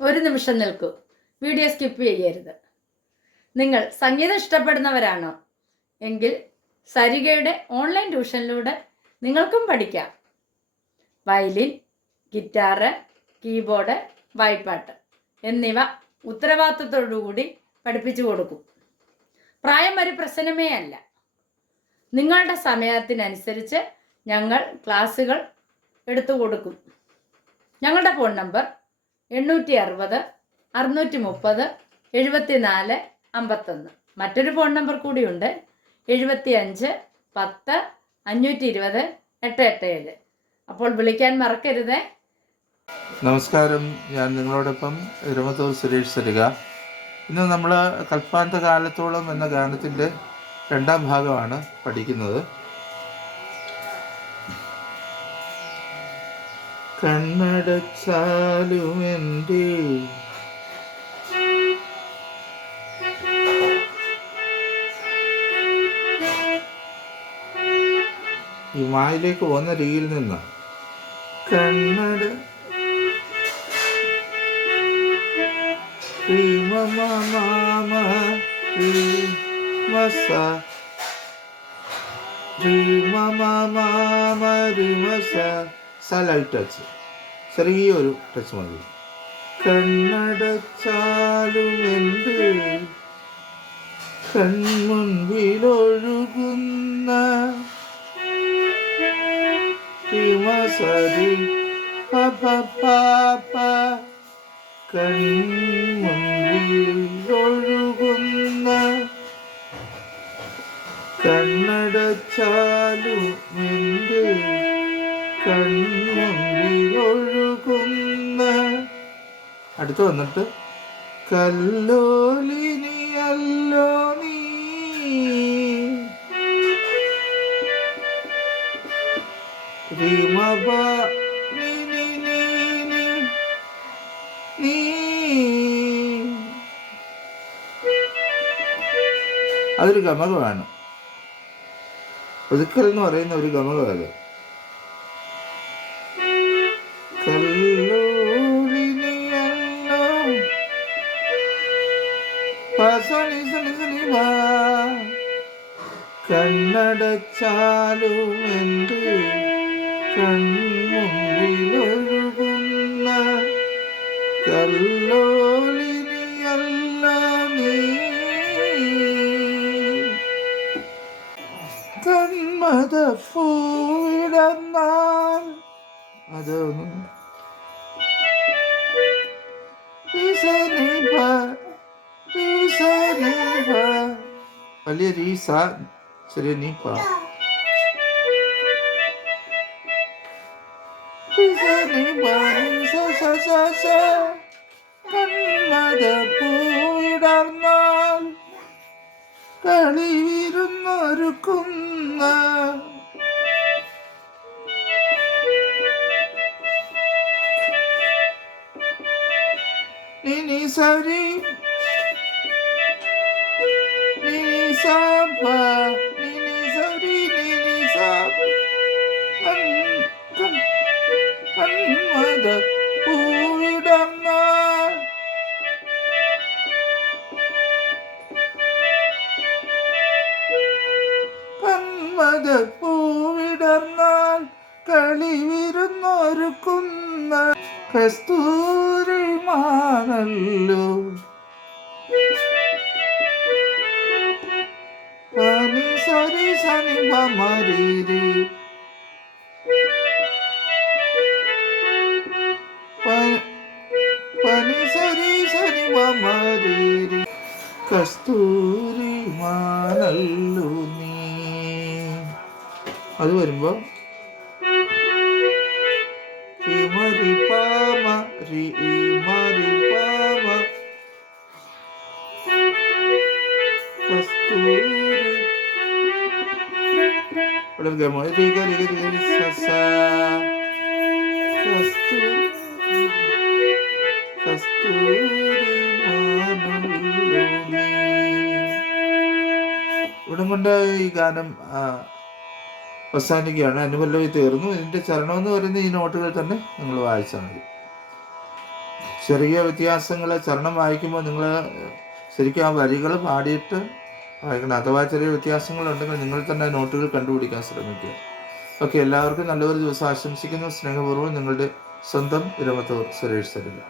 ഒരു നിമിഷം നിൽക്കൂ. വീഡിയോ സ്കിപ്പ് ചെയ്യരുത്. നിങ്ങൾ സംഗീതം ഇഷ്ടപ്പെടുന്നവരാണോ എങ്കിൽ സരിഗയുടെ ഓൺലൈൻ ട്യൂഷനിലൂടെ നിങ്ങൾക്കും പഠിക്കാം. വയലിൻ, ഗിറ്റാറ്, കീബോർഡ്, വായ്പ്പാട്ട് എന്നിവ ഉത്തരവാദിത്തത്തോടുകൂടി പഠിപ്പിച്ചു കൊടുക്കും. പ്രായം ഒരു പ്രശ്നമേ അല്ല. നിങ്ങളുടെ സമയത്തിനനുസരിച്ച് ഞങ്ങൾ ക്ലാസ്സുകൾ എടുത്തു കൊടുക്കും. ഞങ്ങളുടെ ഫോൺ നമ്പർ 860 630 74 51. മറ്റൊരു ഫോൺ നമ്പർ കൂടിയുണ്ട്, 75 10 520 887. അപ്പോൾ വിളിക്കാൻ മറക്കരുത്. നമസ്കാരം, ഞാൻ നിങ്ങളോടൊപ്പം രമത്തൂർ സുരേഷ് സരിക. ഇന്ന് നമ്മൾ കൽപ്പാന്ത കാലത്തോളം എന്ന ഗാനത്തിൻ്റെ രണ്ടാം ഭാഗമാണ് പഠിക്കുന്നത്. കണ്ണടച്ചാലും എൻ്റെ ഈ വായിലേക്ക് പോകുന്ന രീതിയിൽ നിന്ന് കണ്ണട ലൈറ്റ് ടച്ച്, ചെറിയൊരു ടച്ച് മതി. കണ്ണടച്ചാലും എൻ്റെ കൺമുൻപിലൊഴുകുന്ന സരി പാപ്പ കൺമുൻപിലൊഴുകുന്ന കണ്ണടച്ചാലും എൻ്റെ കൺമുൻപിലൊഴുകുന്ന. അടുത്ത് വന്നിട്ട് കല്ലോലിനിയല്ലോ നീ റിമബ നീ. അതൊരു ഗമകമാണ്. ഒതുക്കൽ എന്ന് പറയുന്ന ഒരു ഗമകം അത്. കണ്ണടച്ചാലും എൻ്റെ കൺമുൻപിലൊഴുകുന്ന കല്ലോലിനിയല്ല നീ. കന്മദപ്പൂവിടർന്നാൽ അതൊന്നും വലിയ രീസ, ചെറിയ നീപ്പ. കന്മദപ്പൂവിടർന്നാൽ കളിവിരുന്നൊരുക്കുന്ന നിനി സരി നിനി സഭ നിനി സരി നിനി സഭ കന്മദ പൂവിടർന്നാൽ പൂവിടർന്നാൽ കളിവിരുന്നൊരുക്കുന്ന കസ്തൂരിമാനല്ലോ പനി സരി സനി മരീരി പനി സരി സനി മരീരി കസ്തൂരിമാനല്ലോ നീ. അത് വരുമ്പോ ഇവിടം കൊണ്ട് ഈ ഗാനം അവസാനിക്കുകയാണ്. അനുപല്ലവി തീർന്നു. ഇതിൻ്റെ ചരണമെന്ന് പറയുന്ന ഈ നോട്ടുകൾ തന്നെ നിങ്ങൾ വായിച്ചാൽ മതി. ചെറിയ വ്യത്യാസങ്ങൾ ചരണം വായിക്കുമ്പോൾ നിങ്ങൾ ശരിക്കും ആ വരികൾ പാടിയിട്ട് വായിക്കണം. അഥവാ ചെറിയ വ്യത്യാസങ്ങളുണ്ടെങ്കിൽ നിങ്ങൾ തന്നെ നോട്ടുകൾ കണ്ടുപിടിക്കാൻ ശ്രമിക്കുക. ഓക്കെ, എല്ലാവർക്കും നല്ലൊരു ദിവസം ആശംസിക്കുന്നു. സ്നേഹപൂർവ്വം നിങ്ങളുടെ സ്വന്തം ഇരമത്തൂർ സുരേഷ് സരിത.